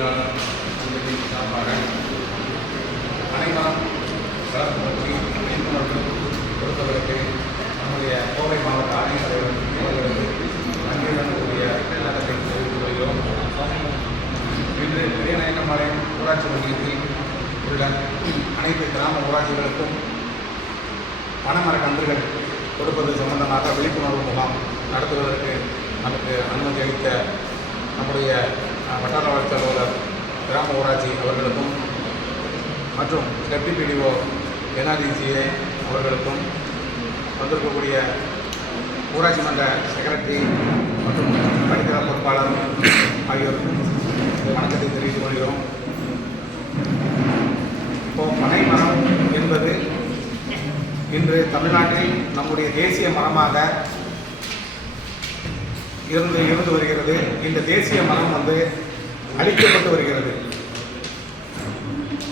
பொறியாளர் சங்கத்தின் சார்பாக அனைவரும் வளர்ப்பு பற்றி விழிப்புணர்வு கொடுத்தவருக்கு நம்முடைய கோவை மாவட்ட ஆணையர் தலைவருக்கு நன்றி கூடிய நலத்தை தெரிவித்துக் கொள்கிறோம். இன்று பெரியநாயக்கம்பாளையம் ஊராட்சி ஒன்றியத்தில் உள்ள அனைத்து கிராம ஊராட்சிகளுக்கும் பணமர கன்றுகள் கொடுப்பது சம்பந்தமாக விழிப்புணர்வு முகாம் நடத்துவதற்கு நமக்கு அனுமதி அளித்த நம்முடைய வட்டார வளர்ச்சி அலுவலர் கிராம ஊராட்சி அவர்களுக்கும் மற்றும் டெப்டி பிடிஓ என்ஆர்டிசிஏ அவர்களுக்கும் வந்திருக்கக்கூடிய ஊராட்சி மன்ற செக்ரட்டரி மற்றும் படித்தர பொறுப்பாளர் ஆகியோருக்கும் வணக்கத்தை தெரிவித்துக் கொள்கிறோம். இப்போ பனை மரம் என்பது இன்று தமிழ்நாட்டில் நம்முடைய தேசிய மரமாக இருந்து இருந்து வருகிறது. இந்த தேசிய மரம் வந்து அழிக்கப்பட்டு வருகிறது.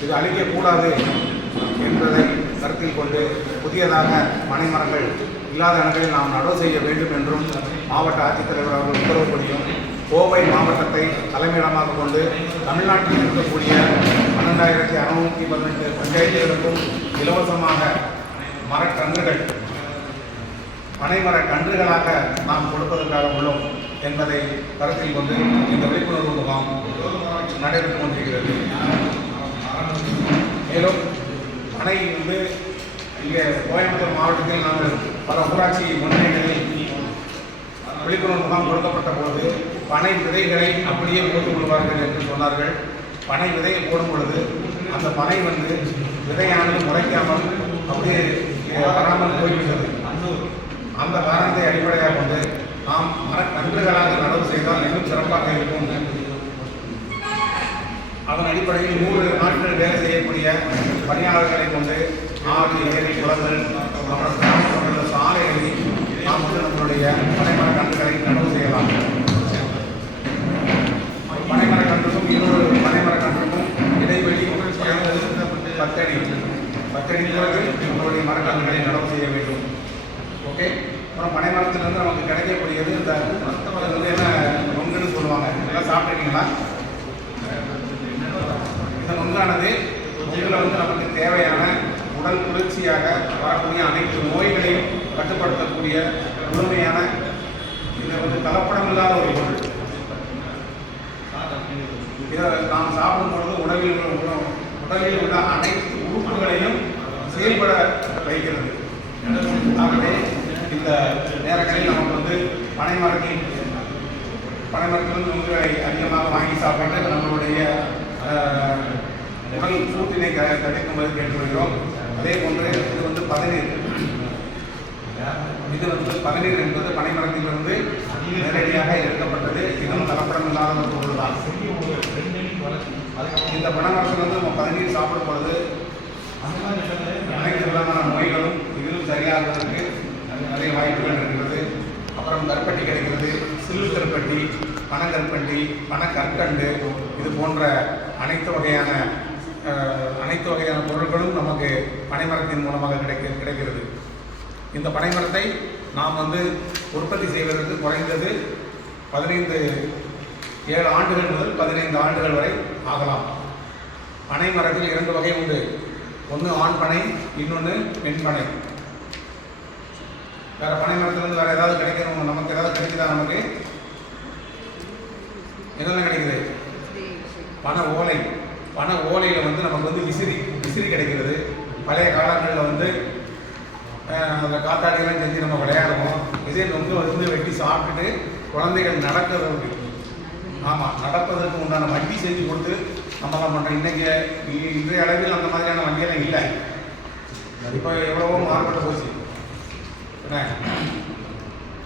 இது அழிக்கக்கூடாது என்பதை கருத்தில் கொண்டு புதியதாக மனைமரங்கள் இல்லாத இடங்களில் நாம் நடவு செய்ய வேண்டும் என்றும் மாவட்ட ஆட்சித்தலைவர் அவர்கள் உத்தரவுப்படியும் கோவை மாவட்டத்தை தலைமையிடமாக கொண்டு தமிழ்நாட்டில் இருக்கக்கூடிய பன்னெண்டாயிரத்தி அறுநூற்றி பதினெட்டு பஞ்சாயத்துகளுக்கும் இலவசமாக மரக்கன்றுகள் பனைமர கன்றுகளாக நாம் கொடுப்பதற்காக உள்ளோம் என்பதை கருத்தில் கொண்டு இந்த விழிப்புணர்வு நடைபெற்று கொண்டிருக்கிறது மேலும் பனை வந்து இங்கே கோயம்புத்தூர் மாவட்டத்தில் நாங்கள் பல ஊராட்சி ஒன்றியங்களில் விழிப்புணர்வு முகாம் கொடுக்கப்பட்ட போது பனை விதைகளை அப்படியே போட்டுக் கொள்வார்கள் என்று சொன்னார்கள். பனை விதையை போடும் பொழுது அந்த பனை வந்து விதையானது முளைக்காமல் அப்படியே வராமல் போய்விட்டது. அந்த காரணத்தை அடிப்படையாக கொண்டு நாம் மரக்கன்றுகளாக நடவு செய்தால் இன்னும் சிறப்பாக இருக்கும். அடிப்படையில் நூறு நாட்கள் வேலை செய்யக்கூடிய பணியாளர்களை கொண்டு ஆறு ஏரி குளங்கள் அப்புறம் கிராமப்புறங்களில் சாலைகளில் நாம் வந்து நம்மளுடைய பனைமர கன்றுகளை நடவு செய்யலாம். பனைமர கன்றுக்கும் இன்னொரு பனைமர கன்றுக்கும் இடைவெளி பத்தடி. பத்தடி பிறகு நம்மளுடைய மரக்கன்றுகளை நடவு செய்ய வேண்டும். ஓகே? அப்புறம் பனைமரத்திலிருந்து நமக்கு கிடைக்கக்கூடியது இந்த அது வந்து என்ன நொங்குன்னு சொல்லுவாங்க. இதெல்லாம் சாப்பிட்ருக்கீங்களா இந்த இதில் வந்து நமக்கு தேவையான உடல் குளிர்ச்சியாக வரக்கூடிய அனைத்து நோய்களையும் கட்டுப்படுத்தக்கூடிய முழுமையான இது வந்து கலப்படம் இல்லாத ஒரு பொருள். இதை நாம் சாப்பிடும் பொழுது உணவில் உள்ள உடலில் உள்ள அனைத்து உறுப்புகளையும் செயல்பட வைக்கிறது. ஆகவே இந்த நேரங்களில் நமக்கு வந்து பனைமரத்தின் பனைமரத்திலிருந்து நுங்குகளை அதிகமாக வாங்கி சாப்பிட்டு நம்மளுடைய அஹ், உடல் சூட்டினை க கேட்டுக்கொள்கிறோம் அதே போன்று இது வந்து பதநீர் இது வந்து பதநீர் என்பது பனைமரத்திலிருந்து நேரடியாக எடுக்கப்பட்டது. இதுவும் கலப்படம் இல்லாத ஒரு பொருள் தான் இந்த பனைமரத்திலிருந்து நம்ம பதநீர் சாப்பிடும் பொழுது அனைத்து விதமான நோய்களும் இதிலும் சரியாகிறதுக்கு நிறைய வாய்ப்புகள் இருக்கிறது. அப்புறம் கற்பட்டி கிடைக்கிறது சில்லு கற்பட்டி பனங்கற்பட்டி பனக்கற்கண்டு இது போன்ற அனைத்து வகையான அனைத்து வகையான பொருட்களும் நமக்கு பனைமரத்தின் மூலமாக கிடைக்க கிடைக்கிறது. இந்த பனைமரத்தை நாம் வந்து உற்பத்தி செய்வதற்கு குறைந்தது பதினைந்து ஏழு ஆண்டுகள் முதல் பதினைந்து ஆண்டுகள் வரை ஆகலாம். பனை மரத்தில் இரண்டு வகை உண்டு. ஒன்று ஆண் பனை இன்னொன்று பெண் பனை. வேற பனை மரத்துலேருந்து வேற ஏதாவது கிடைக்கணும்? நமக்கு ஏதாவது கிடைக்குதா நமக்கு? என்னெல்லாம் கிடைக்குது? பனை ஓலை. பனை ஓலையில் வந்து நமக்கு வந்து விசிறி விசிறி கிடைக்கிறது. பழைய காலங்களில் வந்து அந்த காத்தாடியெல்லாம் செஞ்சு நம்ம விளையாடுவோம். இதே நொங்கு வந்து வெட்டி சாப்பிட்டுட்டு குழந்தைகள் நடக்கிறதுக்கு ஆமாம் நடப்பதற்கு உண்டான வண்டி செஞ்சு கொடுத்து நம்மலாம் பண்ணுறோம் இன்றைக்கி இன்றைய அளவில் அந்த மாதிரியான வண்டியெல்லாம் இல்லை. இப்போ எவ்வளவோ மாறுபட்டு போச்சு. என்ன?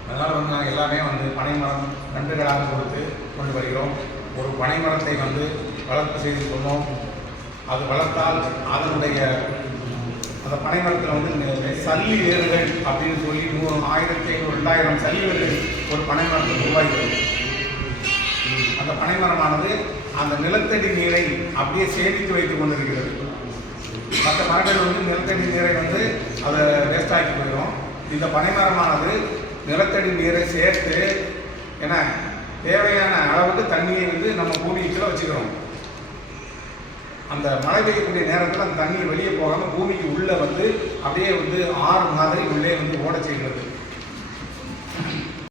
அதனால் வந்து நாங்கள் எல்லாமே வந்து பனைமரம் கன்றுகளாக கொடுத்து கொண்டு வருகிறோம். ஒரு பனைமரத்தை வந்து வளர்ப்பு செய்து சொன்னோம். அது வளர்த்தால் அதனுடைய அந்த பனைமரத்தில் வந்து சல்லி வேர்கள் அப்படின்னு சொல்லி மூணு ஆயிரத்தி ஐநூறு ரெண்டாயிரம் சல்லி வேர்கள் ஒரு பனைமரத்தை உருவாகிறது. அந்த பனைமரமானது அந்த நிலத்தடி நீரை அப்படியே சேமித்து வைத்துக் கொண்டிருக்கிறது. மற்ற மரங்கள் வந்து நிலத்தடி நீரை வந்து அதை வேஸ்ட் ஆக்கி போயிடும். இந்த பனைமரமானது நிலத்தடி நீரை சேர்த்து என்ன தேவையான அளவுக்கு தண்ணியை வந்து நம்ம பூமிக்குள்ளே வச்சுக்கிறோம். அந்த மழை பெய்யக்கூடிய நேரத்தில் அந்த தண்ணி வெளியே போகாமல் பூமிக்கு உள்ளே வந்து அப்படியே வந்து ஆறு மாதிரி உள்ளே வந்து ஓட செய்கிறது.